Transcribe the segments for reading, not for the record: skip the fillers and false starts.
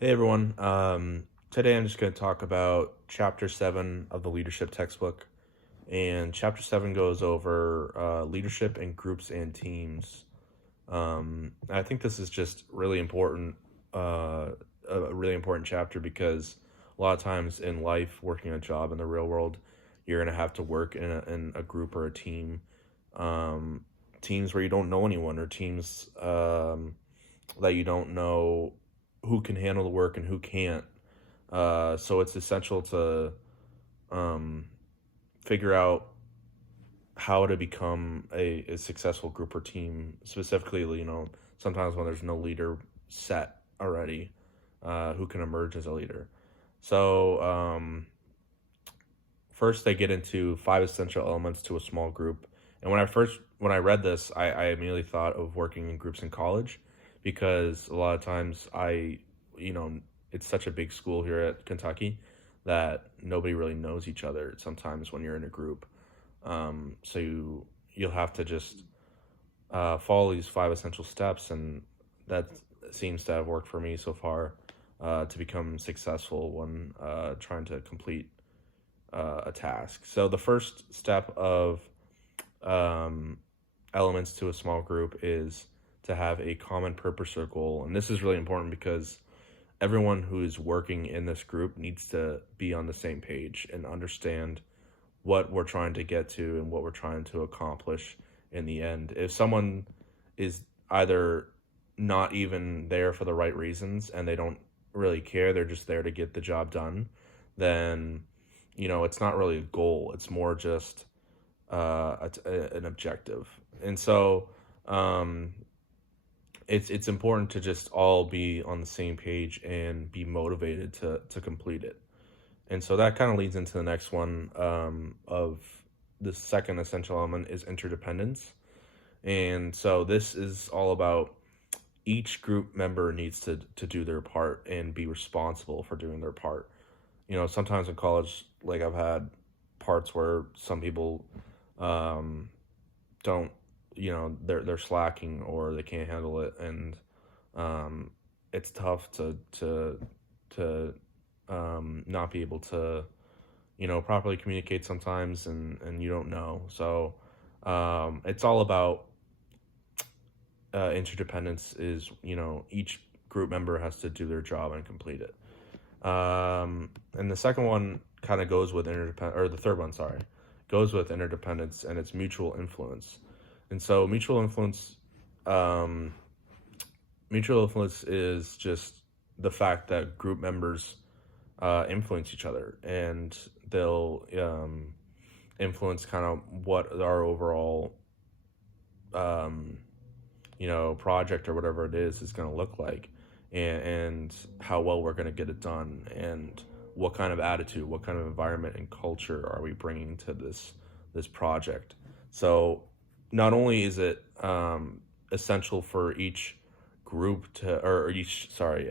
Hey everyone. Today I'm just going to talk about Chapter 7 of the leadership textbook. And Chapter 7 goes over leadership in groups and teams. I think this is just really important, a really important chapter because a lot of times in life, working a job in the real world, you're going to have to work in a group or a team. Um, Teams where you don't know anyone or teams that you don't know who can handle the work and who can't. So it's essential to um, figure out how to become a successful group or team. Specifically, sometimes when there's no leader set already, who can emerge as a leader. So first, they get into five essential elements to a small group. And when I read this, I immediately thought of working in groups in college because a lot of times you know, it's such a big school here at Kentucky that nobody really knows each other sometimes when you're in a group. So you'll have to just follow these five essential steps, and that seems to have worked for me so far to become successful when trying to complete a task. So the first step of um, elements to a small group is to have a common purpose or goal. And this is really important because everyone who is working in this group needs to be on the same page and understand what we're trying to get to and what we're trying to accomplish in the end. If someone is either not even there for the right reasons and they don't really care, they're just there to get the job done, then it's not really a goal. It's more just an objective. And so um, it's important to just all be on the same page and be motivated to complete it. And so that kind of leads into the next one of the second essential element is interdependence. And so this is all about each group member needs to do their part and be responsible for doing their part. Sometimes in college, like I've had parts where some people um, don't, they're slacking or they can't handle it, and um, it's tough to not be able to properly communicate sometimes, and you don't know. So it's all about interdependence. Is each group member has to do their job and complete it. And the second one kind of goes with interdependent, or the third one, sorry, goes with interdependence, and it's mutual influence. And so um, mutual influence is just the fact that group members influence each other, and they'll influence kind of what our overall um, project or whatever it is going to look like, and how well we're going to get it done, and what kind of attitude, what kind of environment and culture are we bringing to this project. So not only is it essential for each group to or each sorry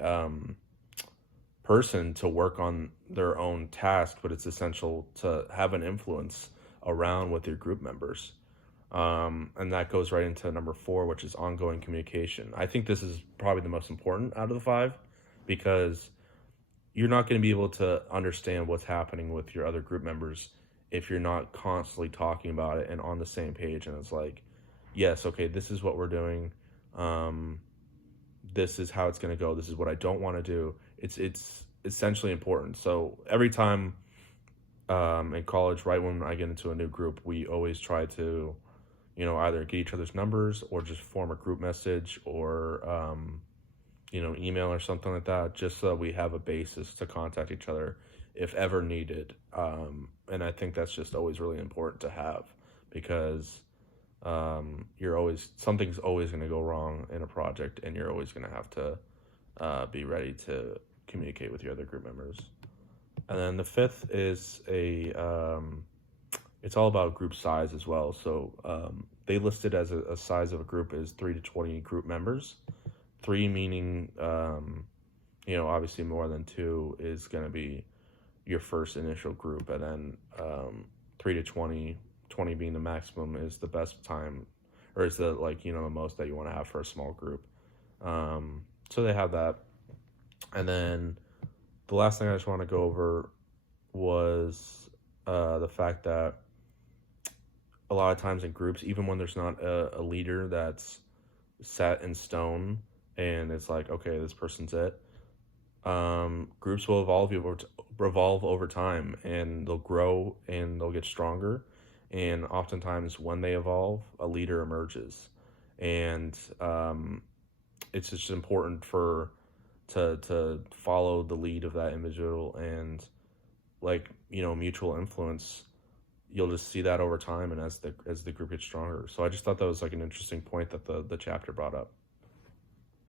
person to work on their own task, but it's essential to have an influence around with your group members. And that goes right into number four, which is ongoing communication. I think this is probably the most important out of the five because you're not going to be able to understand what's happening with your other group members if you're not constantly talking about it and on the same page. And it's like, yes, okay, this is what we're doing. Um, this is how it's going to go. This is what I don't want to do. It's essentially important. So every time in college, right when I get into a new group, we always try to either get each other's numbers or just form a group message or email or something like that, just so that we have a basis to contact each other if ever needed. And I think that's just always really important to have because something's always going to go wrong in a project, and you're always going to have to be ready to communicate with your other group members. And then the fifth is it's all about group size as well. So they listed as a size of a group is 3 to 20 group members. Three meaning, obviously more than two is going to be your first initial group, and then 3 to 20, 20 being the maximum is the best time, or is the the most that you want to have for a small group. So they have that. And then the last thing I just want to go over was the fact that a lot of times in groups, even when there's not a leader that's set in stone and it's like, okay, this person's it, groups will revolve over time, and they'll grow and they'll get stronger. And oftentimes, when they evolve, a leader emerges, and it's just important to follow the lead of that individual, and like mutual influence. You'll just see that over time, and as the group gets stronger. So I just thought that was like an interesting point that the chapter brought up.